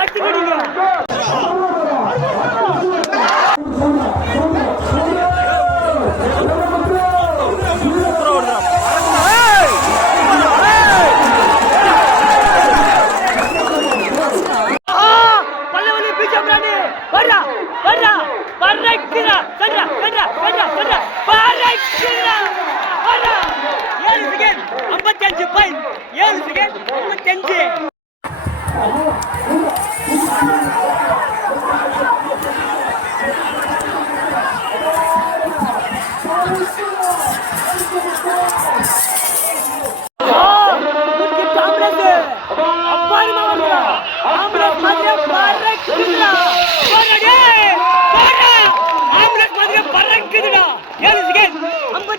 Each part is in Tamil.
like the.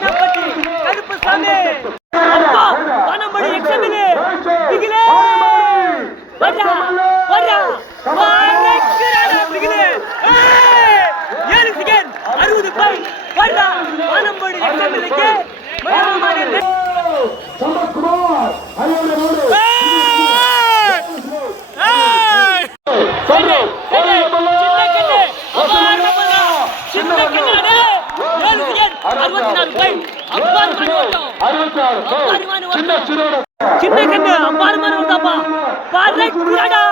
छत्रपती गणपत स्वामी சின்ன கண்ணு அம்பாருமான ஒருத்தாப்பா பறக்குறடா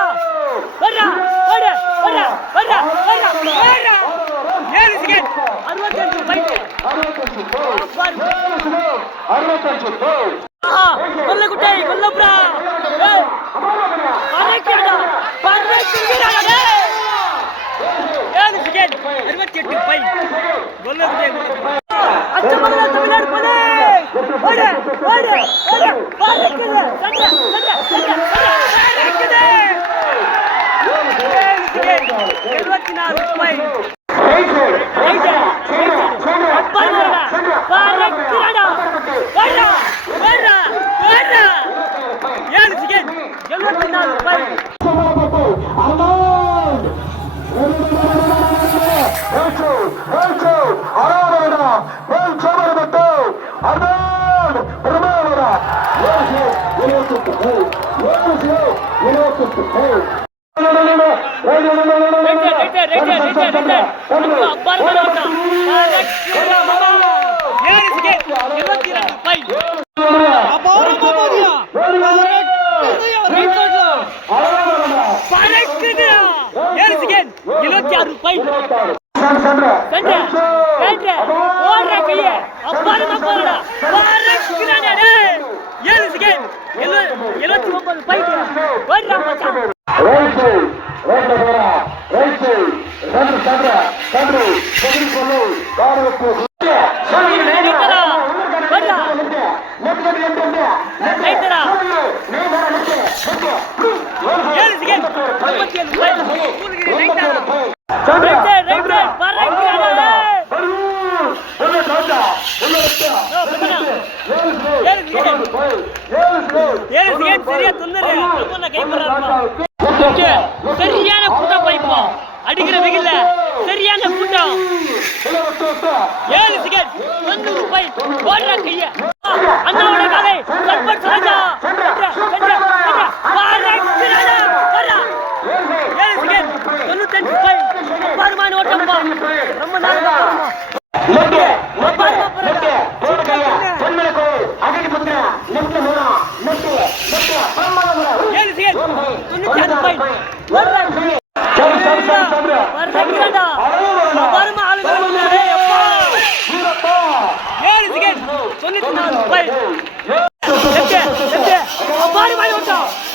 வர்றா வர வர வர வர வர ஏழு செகண்ட் அறுபத்தஞ்சு பறக்குறடா செகண்ட் எட்டு கொல்லக்குட்டை அச்சமங்கல தமிழ்நாடு போதே. ஓடு ஓடு ஓடு. பறக்குது. சண்டை சண்டை சண்டை பறக்குது. எழுபத்தி நாலு பை இருபத்தி ஆறு பை சண்டை சண்டை ஓடுற கைய அப்பாருமா போறடா பறக்குறானே டேய் ஏழு செகண்ட் எழுபத்தி ஒன்பது பைக்கு ஓடுறா மச்சான் ரைட்டரா வர்றா? ரைட்டரா ஏழு செகண்ட் ஐம்பத்தி ஏழு பை ஊருகிரி ரைட்டரா ரைட்டர் ரைட்டர் பறக்குறானே ஏழு ஏழு செகண்ட் சரியா போறாரு சரியான கூட்டம் பைப்போ அடிக்கிற வெயில்ல. சரியான கூட்டம். ஏழு செகண்ட் தொண்ணூறு பை ஓடுற கைய. அண்ணாவோட கதை. சர்பட் ராஜா ரொம்ப நாள் ஏழு செகண்ட் தொண்ணூத்தி ஆறு பை ஓடுற கைய வர்றா அப்பாருமா ஆளுங்க வந்தாரே, அப்பா ஏழு செகண்ட் தொண்ணூத்தி நாலு பை லெஃப்ட் லெஃப்ட் அப்பாரு மாதிரி ஓட்டம்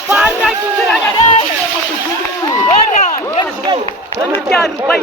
பாருடா குடுறாடா டேய் ஓடுறா ஏழு செகண்ட் தொண்ணூத்தி ஆறு பை